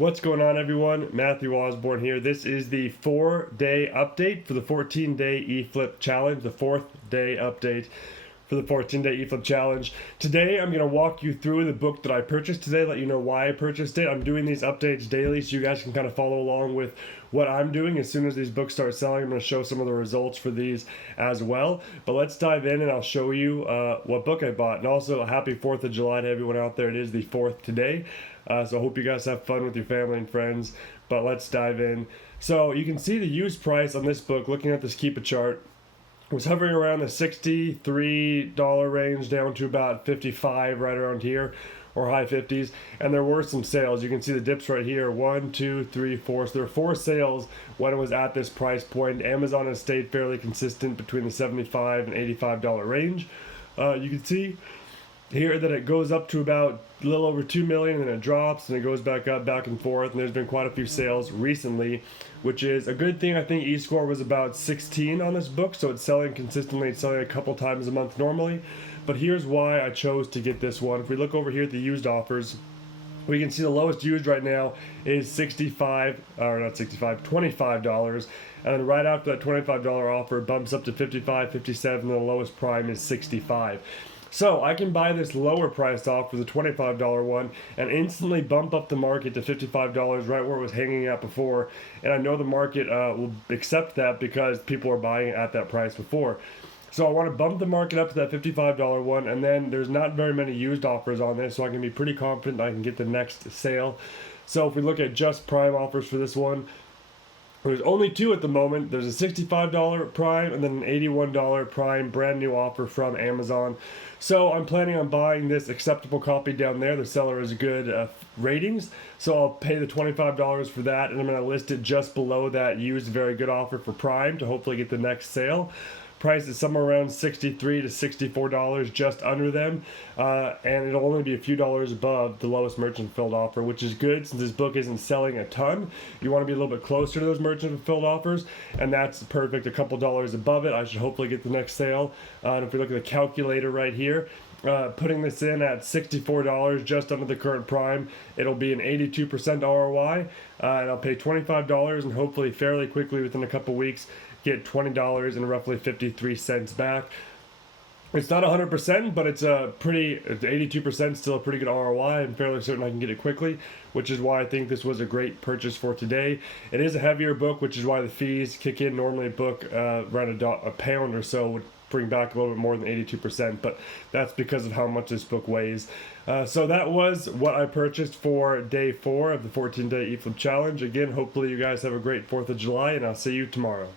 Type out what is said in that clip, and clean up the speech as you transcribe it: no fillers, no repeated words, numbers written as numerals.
What's going on, everyone? Matthew Osborn here. This is the 4-day update for the 14-day eFLIP challenge, the 4th day update for the 14-day eFLIP challenge. Today, I'm going to walk you through the book that I purchased today, let you know why I purchased it. I'm doing these updates daily so you guys can kind of follow along with what I'm doing. As soon as these books start selling, I'm going to show some of the results for these as well. But let's dive in and I'll show you what book I bought. And also, happy 4th of July to everyone out there. It is the 4th today. So I hope you guys have fun with your family and friends. But let's dive in. So you can see the used price on this book, looking at this Keepa chart, was hovering around the $63 range down to about $55 right around here, or high 50s. And there were some sales. You can see the dips right here, 1, 2, 3, 4. So there were 4 sales when it was at this price point. Amazon has stayed fairly consistent between the $75 and $85 range. You can see here that it goes up to about a little over 2 million, and then it drops and it goes back up, back and forth. And there's been quite a few sales recently, which is a good thing. I think eScore was about 16 on this book, so it's selling consistently. It's selling a couple times a month normally. But here's why I chose to get this one. If we look over here at the used offers, we can see the lowest used right now is $25, and then right after that $25 offer, it bumps up to $55, $57, and the lowest prime is $65. So I can buy this lower priced offer, the $25 one, and instantly bump up the market to $55 right where it was hanging out before. And I know the market will accept that because people are buying it at that price before. So I want to bump the market up to that $55 one, and then there's not very many used offers on this, so I can be pretty confident I can get the next sale. So if we look at just prime offers for this one, there's only 2 at the moment. There's a $65 prime and then an $81 prime brand new offer from Amazon. So I'm planning on buying this acceptable copy down there. The seller has good ratings, so I'll pay the $25 for that, and I'm going to list it just below that used very good offer for prime to hopefully get the next sale. Price is somewhere around $63 to $64, just under them, and it'll only be a few dollars above the lowest merchant fulfilled offer, which is good since this book isn't selling a ton. You want to be a little bit closer to those merchant fulfilled offers, and that's perfect. A couple dollars above it, I should hopefully get the next sale. And if we look at the calculator right here, putting this in at $64, just under the current prime, it'll be an 82% ROI, and I'll pay $25 and hopefully fairly quickly within a couple weeks get $20 and roughly 53 cents back. It's not 100%, but it's a pretty 82%, still a pretty good ROI. I'm fairly certain I can get it quickly, which is why I think this was a great purchase for today. It is a heavier book, which is why the fees kick in. Normally a book around a pound or so would bring back a little bit more than 82%, but that's because of how much this book weighs. So that was what I purchased for day 4 of the 14-day eFLIP challenge. Again, hopefully you guys have a great 4th of July, and I'll see you tomorrow.